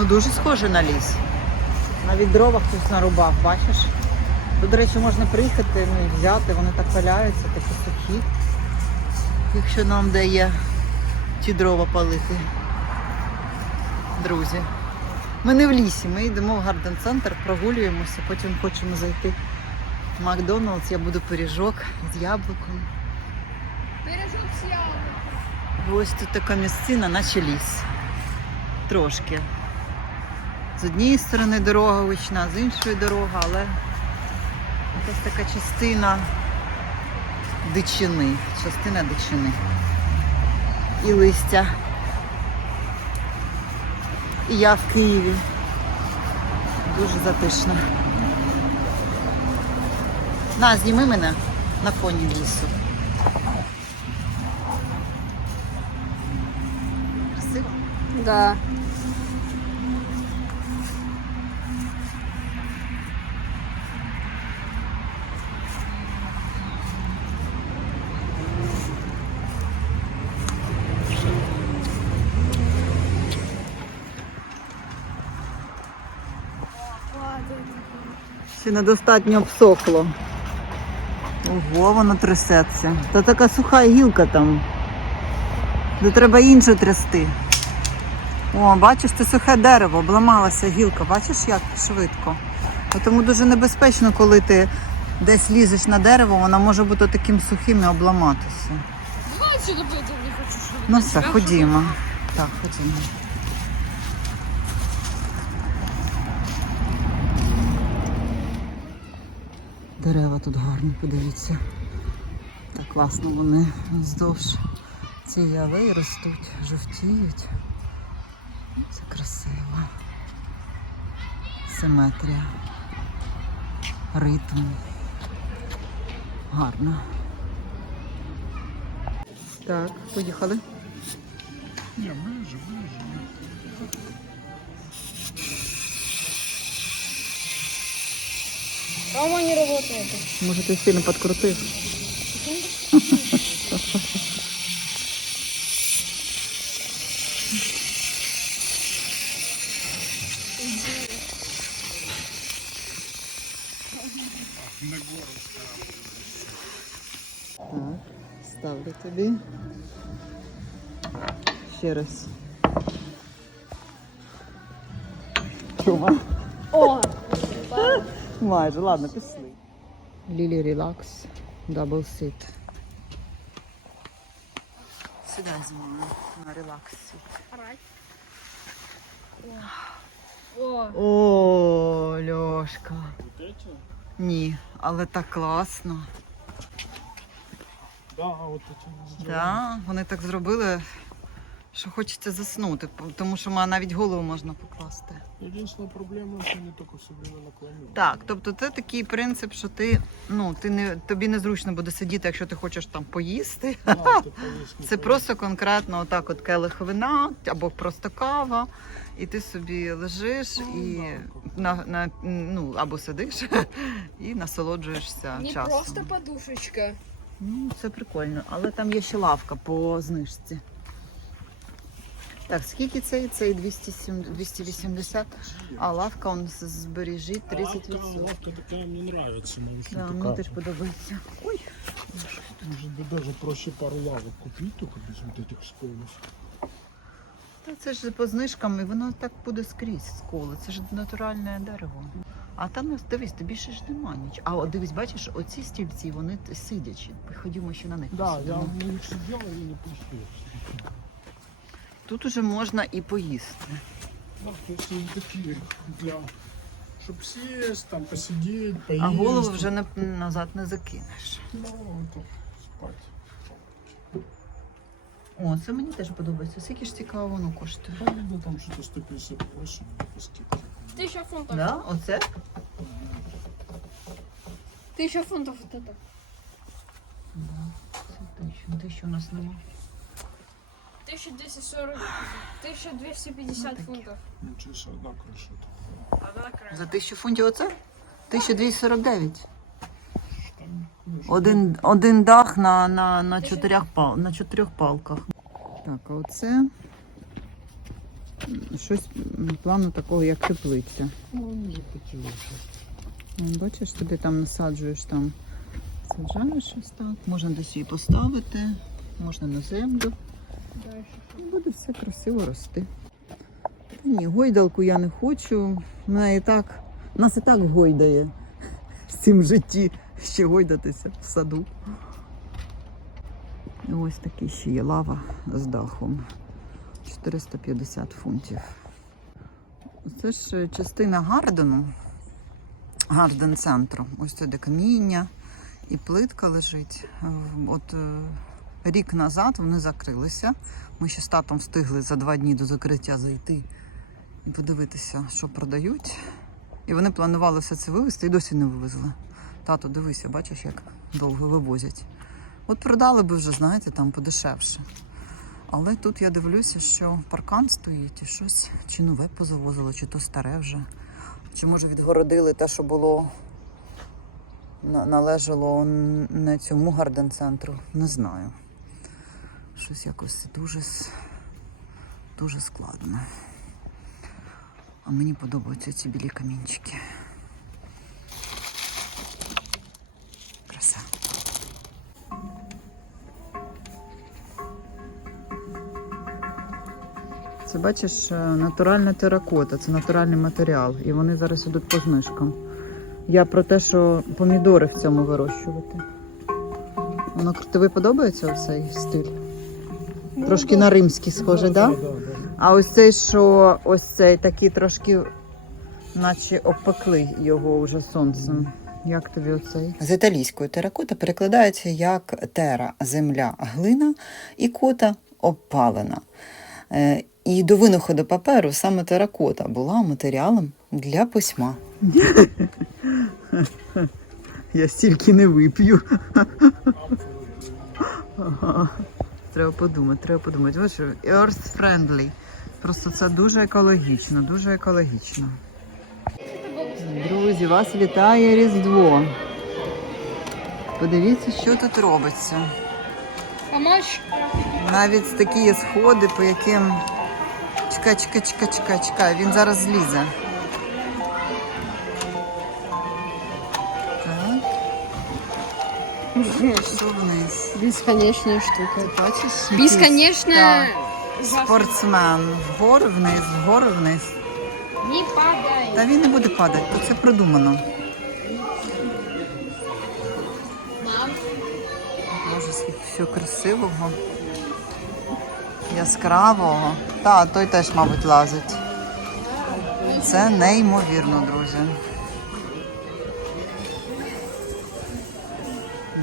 Ну дуже схоже на ліс. Навіть дрова хтось нарубав, бачиш? Тут, до речі, можна приїхати ну, і взяти, вони так валяються, такі сухі. Якщо нам дає ті дрова палити. Друзі. Ми не в лісі, ми йдемо в гарден центр, прогулюємося, потім хочемо зайти в Макдоналдс, я буду пиріжок з яблуком. Пирожок з яблуком. Ось тут така місцина, наче ліс. Трошки. З однієї сторони дорога гучна, з іншої дорога, але якась така частина дичини. Частина дичини. І листя. І я в Києві. Дуже затишно. На, зніми мене на фоні лісу. Красиво? Да. Ще недостатньо обсохло. Ого, воно трясеться. Та така суха гілка там. Де треба іншу трясти. О, бачиш, це сухе дерево, обламалася гілка. Бачиш, як швидко. Тому дуже небезпечно, коли ти десь лізеш на дерево, воно може бути таким сухим і обламатися. Давай сюди пойдем, не хочу, щоб Ну все, ходімо. Так, ходімо. Дерева тут гарні, подивіться. Так класно вони вздовж цієї алеї ростуть, жовтіють. Це красиво. Симетрія. Ритм. Гарно. Так, поїхали. Рома не работает. Може, ти сильно підкрутив? Так, ставлю тобі. Ще раз. Чума. О! Майже, ладно, пішли. Лілі релакс, дабл сит. Сідай зі мною на релакс сит. О! Льошка. Ні, але так класно. Да, от эти Да, вони так зробили, що хочеться заснути, тому що навіть голову можна покласти. Единственная проблема, что они только все время наклонены. Так, тобто це такий принцип, що ти, ну, ти не, тобі незручно буде сидіти, якщо ти хочеш там поїсти. Да, ты Це повесь. просто конкретно отак от келих вина або просто кава, і ти собі лежиш Ну, і да, на, на, ну, або сидиш і насолоджуєшся Не часом. просто подушечка. Ну, це прикольно, але там є ще лавка по знижці. Так, скільки цей? Цей 207 280, а лавка он збережіть А Лавка, 30%. лавка нравится, но очень Да, мені теж подобається. Ой, быть, даже проще пару лавок купить, только без вот этих сколов. Та це ж по знижкам, і воно так буде скрізь сколи. Це ж натуральне дерево. А там дивись, тобі ще ж нема нічого. А от дивись, бачиш, оці стільці, вони сидячі. Ходімо ще на них. Да, я них сидел и не пустил. Тут уже можна і поїсти. Да, то есть они такие для... Чтоб сесть, там посидеть, поесть. А голову вже не, назад не закинеш. Ну, это спать. О, це мені теж подобається. Скільки ж цікаво воно коштує. Да, да, там что-то 158 по скидке. Тысяча фунтов. Да? Оце? Тысяча фунтов вот это. Це тисячу. Тисячу у нас нема. 1240. 1250 фунтов. Ничего себе, одна крыша. Одна красная. За тисячу фунтів оце? 1249. Там, ну, Один, один дах на, на, на, чотирьох пал, на чотирьох палках. Так, а оце щось м, плану такого, як теплиця. Ну, они захотели сейчас. Вон, Бачиш, ти там насаджуєш там. Саджаєш ось так. Можна десь її поставити, можна на землю. І буде все красиво рости. Ні, гойдалку я не хочу. Мене і так, нас і так гойдає в цім житті ще гойдатися в саду. Ось такий ще є лава з дахом. 450 фунтів. Це ж е, частина гардену, гарден центру. Ось це де каміння і плитка лежить. Е, От е, рік назад вони закрилися. Ми ще з татом встигли за два дні до закриття зайти і подивитися, що продають. І вони планували все це вивезти і досі не вивезли. Тато, дивися, бачиш, як довго вивозять. От продали би вже, знаєте, там подешевше. Але тут я дивлюся, що паркан стоїть і щось чи нове позавозило, чи то старе вже. Чи може відгородили те, що було належало не цьому гарден-центру, не знаю. Щось якось дуже, дуже складно. А мені подобаються ці білі камінчики. Краса. Це бачиш е, натуральна теракота, це натуральний матеріал. І вони зараз ідуть по знижкам. Я про те, що помідори в цьому вирощувати. Воно тобі подобається цей стиль? Трошки на римський схоже, так? Да? А ось цей, що ось цей такий трошки, наче обпекли його вже сонцем. Як тобі оцей? З італійської теракота перекладається як тера, земля, глина і кота обпалена. Е, І до винаходу паперу саме теракота була матеріалом для письма. Я стільки не вип'ю. Треба подумати, треба подумати. Ось earth friendly. Просто це дуже екологічно, дуже екологічно. Друзі, вас вітає Різдво. Подивіться, що тут робиться. Навіть такі сходи, по яким. Чекай, чекай, чекай, чекай, чекай, він зараз злізе. Бесконечная штука. Бачиш? Бесконечная... Спортсмен. Вгору вниз, вгору вниз. Не падай. Та він не буде падати, бо це продумано. Мам. Боже, скільки всього красивого, яскравого. Та, той теж, мабуть, лазить. Це неймовірно, друзі.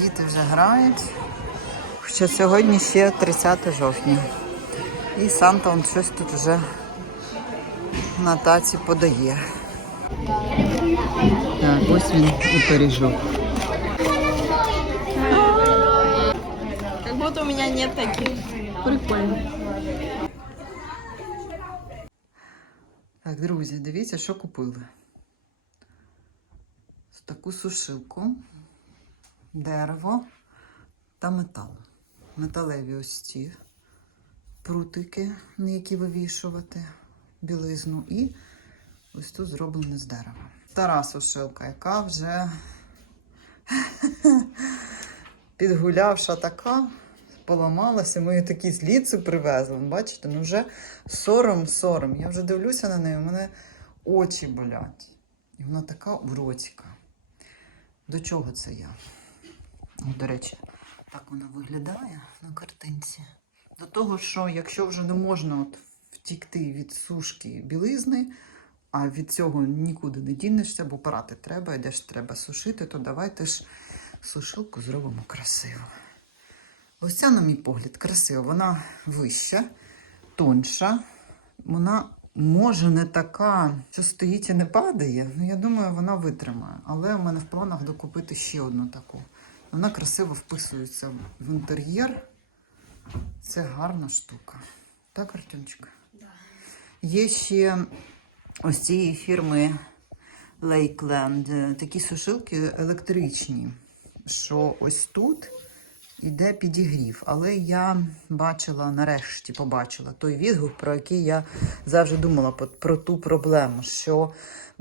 Діти вже грають. Хоча сьогодні ще 30 жовтня. І Санта он щось тут вже на таці подає. Так, ось він і пиріжок. Как будто у меня нет таких. Прикольно. Так, друзі, дивіться, що купили. Таку сушилку, дерево та метал. Металеві ось ці прутики, на які вивішувати білизну. І ось тут зроблене з дерева. Стара сушилка, яка вже підгулявша така, поламалася. Ми її такі з ліцу привезли. Бачите, ну вже сором, сором. Я вже дивлюся на неї, у мене очі болять. І вона така уроцька. До чого це я? О, До речі, так вона виглядає на картинці. До того, що якщо вже не можна от втікти від сушки білизни, а від цього нікуди не дінешся, бо прати треба, і де ж треба сушити, то давайте ж сушилку зробимо красиво. Ось ця, на мій погляд, красива. Вона вища, тонша. Вона може не така, що стоїть і не падає. Ну, я думаю, вона витримає. Але у мене в планах докупити ще одну таку. Вона красиво вписується в інтер'єр. Це гарна штука. Так, Артемчик? Да. Є ще ось цієї фірми Lakeland такі сушилки електричні, що ось тут іде підігрів. Але я бачила, нарешті побачила той відгук, про який я завжди думала про ту проблему, що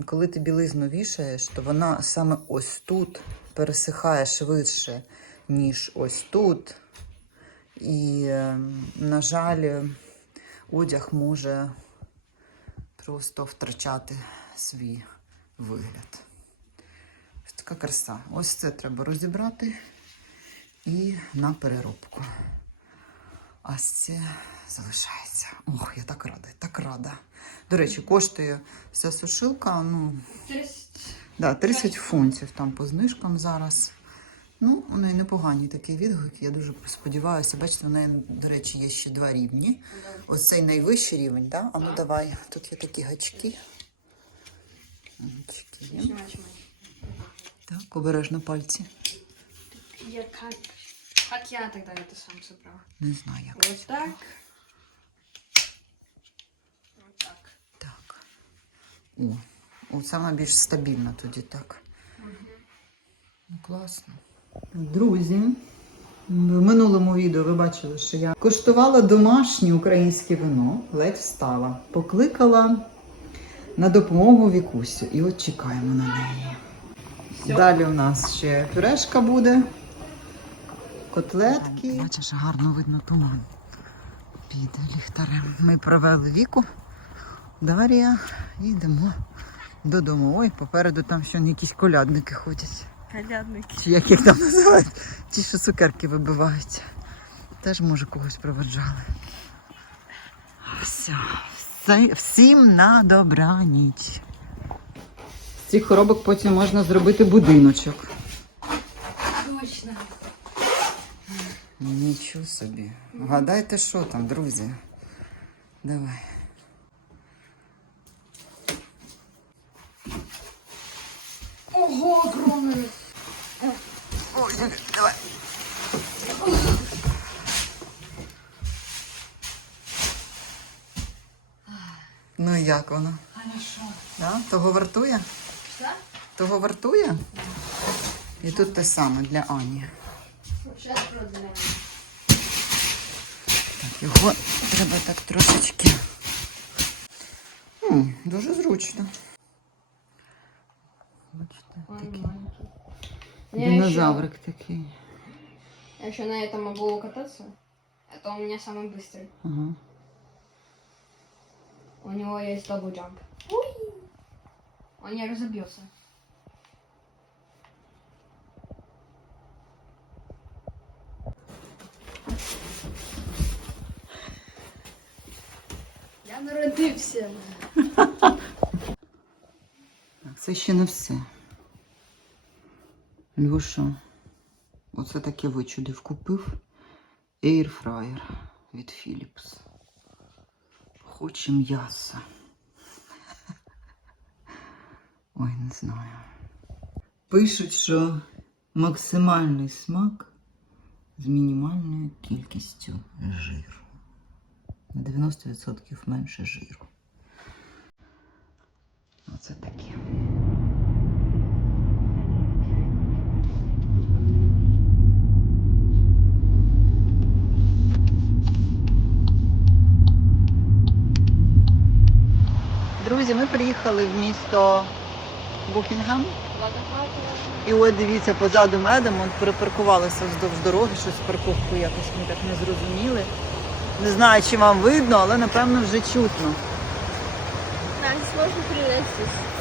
коли ти білизну вішаєш, то вона саме ось тут пересихає швидше, ніж ось тут. І, е, на жаль, одяг може просто втрачати свій вигляд. Ось така краса. Ось це треба розібрати і на переробку. А це залишається. Ох, я так рада, так рада. До речі, коштує ця сушилка, ну, да, 30 фунтів там по знижкам зараз. Ну, у неї непогані такі відгуки. Я дуже сподіваюся. Бачите, в неї, до речі, є ще два рівні. Ось цей найвищий рівень, да? А ну давай. Тут є такі гачки. Гачки. Так, обережно пальці. Я как... Как я тогда это сам собрал? Не знаю, як. Вот так. Вот так. Так. О, оце вона більш стабільна тоді, так. Ну, класно. Друзі, в минулому відео ви бачили, що я коштувала домашнє українське вино, ледь встала. Покликала на допомогу Вікусю. І от чекаємо на неї. Далі у нас ще пюрешка буде, котлетки. Бачиш, гарно видно туман під ліхтарем. Ми провели віку. Дар'я і йдемо додому. Ой, попереду там ще якісь колядники ходять. Колядники. Чи як їх там називають? Ті, що цукерки вибивають. Теж, може, когось проведжали. Все. Все- Всім на добраніч. З цих коробок потім можна зробити будиночок. Точно. Нічого собі. Гадайте, що там, друзі. Давай. Ого, огромный. Ой, давай. Ну і як воно? Хорошо. Да? Того вартує? Что? Того вартує? І тут те саме для Ані. Сейчас продаем. Так, його треба так трошечки. М, дуже зручно. Бачите, такий. Я Динозаврик такий. еще, я еще на этом могу кататься. Это у меня самый быстрый. Ага. У него есть дабл джамп. Уи! Он не разобьется. Я народився. Так, це ще не все. Льоша, оце таке вичудив. Купив Airfryer від Philips. Хоче м'яса. Ой, не знаю. Пишуть, що максимальний смак з мінімальною кількістю жиру. На 90% менше жиру. Оце таке. Друзі, ми приїхали в місто Букінгем. І от дивіться, позаду медом припаркувалися вздовж дороги, щось з парковкою якось ми так не зрозуміли. Не знаю, чи вам видно, але напевно вже чутно.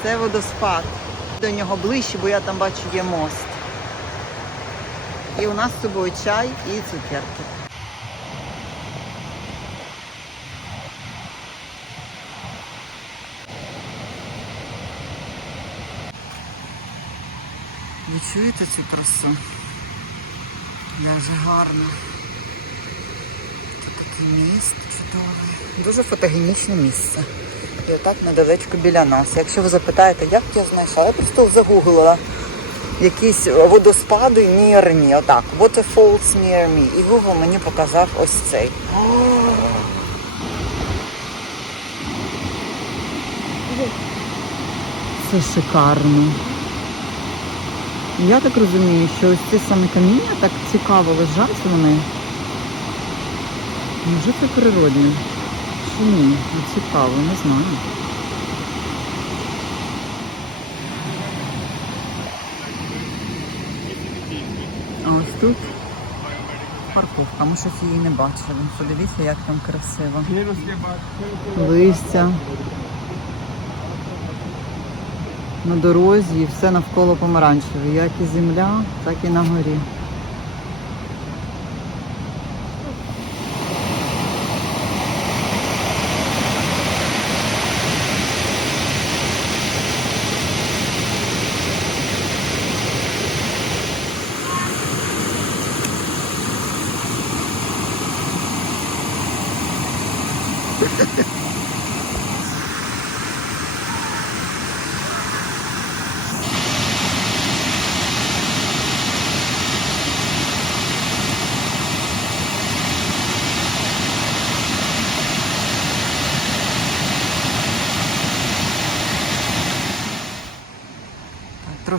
Це водоспад. До нього ближче, бо я там бачу є мост. І у нас з собою чай і цукерки. Ви чуєте цю красу? Як же гарно. Це такий міст чудовий. Дуже фотогенічне місце. І отак недалечко біля нас. Якщо ви запитаєте, як я знайшла, я просто загуглила якісь водоспади near me. Отак, waterfalls near me. І Google мені показав ось цей. Це шикарно. Я так розумію, що ось ці саме каміння так цікаво лежать вони. Може це природне? Чи ні? Ну, Цікаво, не знаю. А ось тут парковка. Ми щось її не бачили. Подивіться, як там красиво. Листя. На дорозі і все навколо помаранчеве. Як і земля, так і на горі. Так,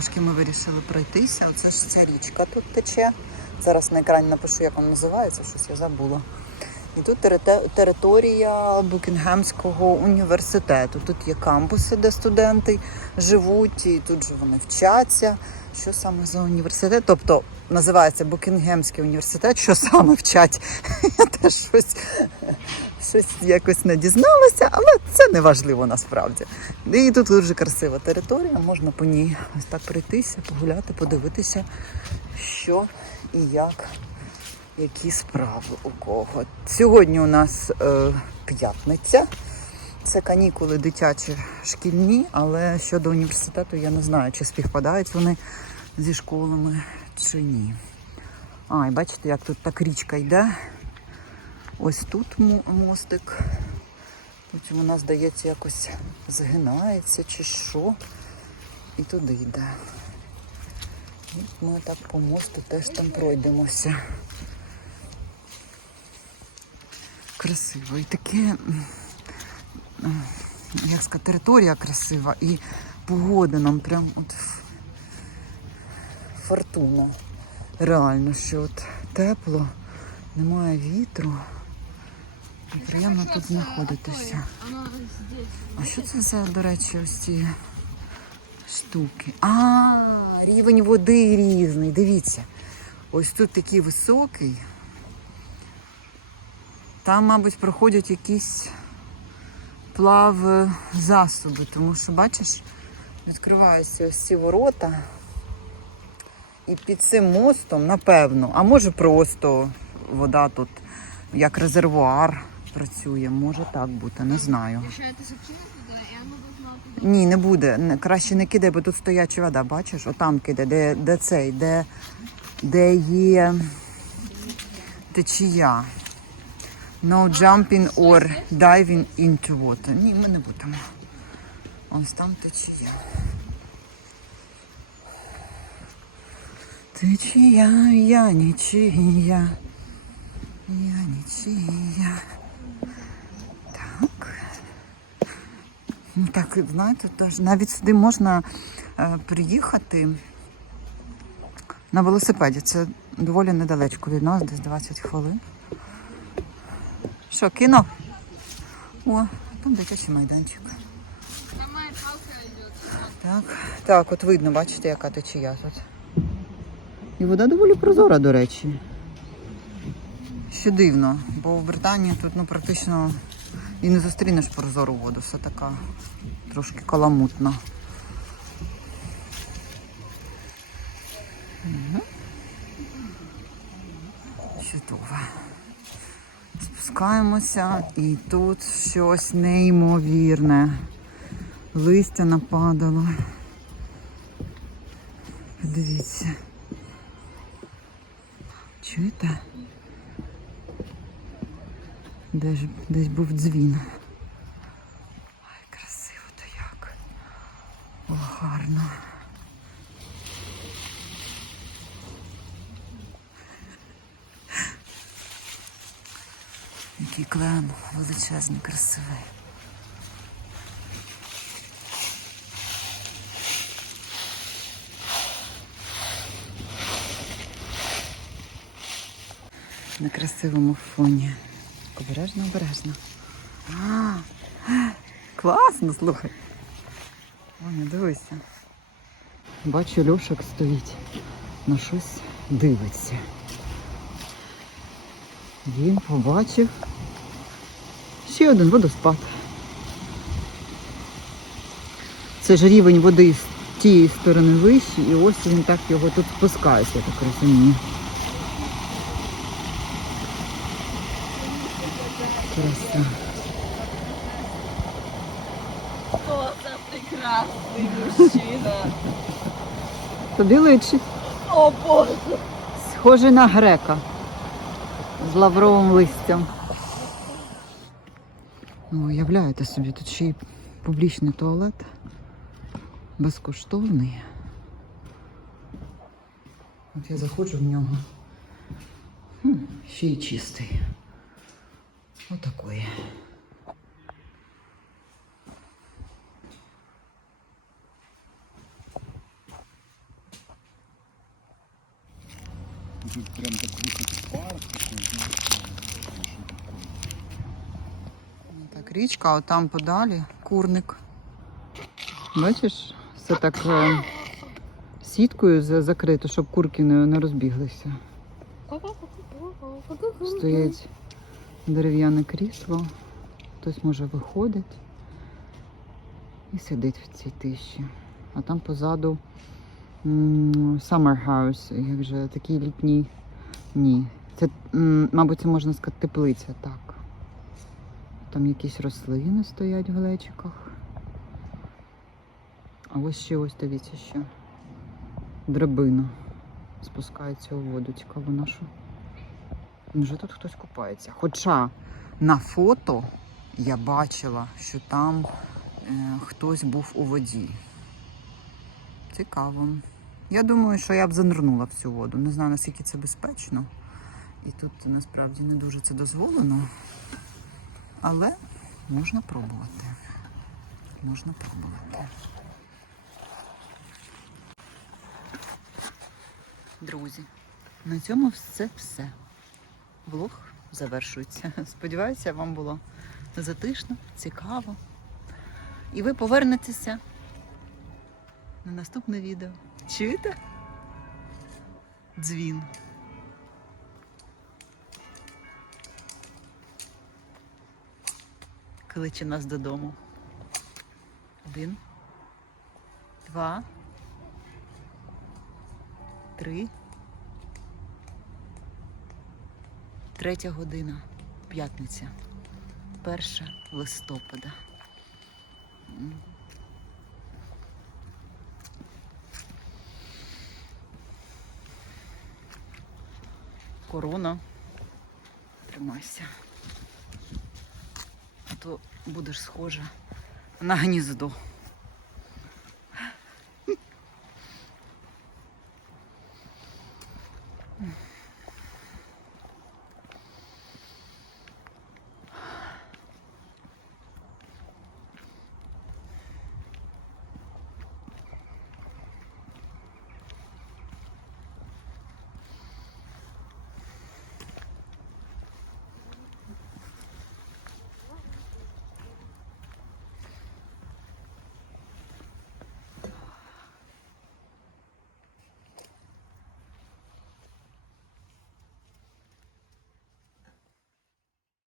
Трошки ми вирішили пройтися. Оце ж ця річка тут тече. Зараз на екрані напишу, як вона називається, щось я забула. І тут територія Букінгемського університету. Тут є кампуси, де студенти живуть, і тут же вони вчаться. Що саме за університет? Тобто називається Букінгемський університет. Що саме вчать? Я теж щось, щось якось не дізналася, але це не важливо насправді. І тут дуже красива територія, можна по ній ось так пройтися, погуляти, подивитися, що і як які справи у кого. Сьогодні у нас е, п'ятниця. Це канікули дитячі шкільні, але щодо університету я не знаю, чи співпадають вони зі школами чи ні. А, і бачите, як тут так річка йде. Ось тут мостик. Потім вона, здається, якось згинається чи що. І туди йде. І ми так по мосту теж там пройдемося. красиво. І таке, як сказати, територія красива і погода нам прям от фортуна. Реально, що от тепло, немає вітру. І приємно тут знаходитися. А що це за, до речі, ось ці штуки? А, рівень води різний. Дивіться. Ось тут такий високий. Там, мабуть, проходять якісь плав засоби, тому що, бачиш, відкриваються ось ці ворота. І під цим мостом, напевно, а може просто вода тут як резервуар працює. Може так бути, не знаю. Ні, не буде. Краще не кидай, бо тут стояча вода, бачиш? Отам кидай, де, де цей, де, де є течія. No jumping or diving into water. Ні, ми не будемо. Ось там течія. Течія, я нічия. Я нічия. Так. Ну так, знаєте, навіть сюди можна е, приїхати на велосипеді. Це доволі недалечко від нас, десь 20 хвилин. Що, кіно? О, там дитячий майданчик. Так, так, от видно, бачите, яка течія тут. І вода доволі прозора, до речі. Що дивно, бо в Британії тут ну, практично і не зустрінеш прозору воду, все така трошки каламутна. Спускаємося і тут щось неймовірне. Листя нападало. Подивіться. Чуєте? Десь, десь був дзвін. величезне, красиве. На красивому фоні. Обережно, обережно. А, Класно, слухай. Ваня, дивися. Бачу, Льошик стоїть. На щось дивиться. Він побачив ще один водоспад. Це ж рівень води з тієї сторони вищий, і ось він так його тут спускається, я так розумію. Краса. О, це прекрасний мужчина. Тобі личить. О, Боже. Схожий на грека з лавровим листям. Ну, уявляєте собі, тут ще й публічний туалет. Безкоштовний. От я заходжу в нього. Хм, ще й чистий. Отакої. Тут прям такой как Річка, а там подалі курник. Бачиш, все так е, сіткою закрито, щоб курки не, розбіглися. Стоять дерев'яне крісло, хтось може виходить і сидить в цій тиші. А там позаду summer house, як же такий літній. Ні. Це, мабуть, це можна сказати теплиця, так. Там якісь рослини стоять в глечиках. А ось ще ось дивіться що. Драбина спускається у воду. Цікаво на що. Може тут хтось купається. Хоча на фото я бачила, що там е, хтось був у воді. Цікаво. Я думаю, що я б занирнула в цю воду. Не знаю, наскільки це безпечно. І тут насправді не дуже це дозволено. Але можна пробувати. Можна пробувати. Друзі, на цьому все все. Влог завершується. Сподіваюся, вам було затишно, цікаво. І ви повернетеся на наступне відео. Чуєте? Дзвін. Кличе нас додому. Один. Два. Три. Третя година. П'ятниця. Перше листопада. Корона. Тримайся. То будеш схожа на гніздо.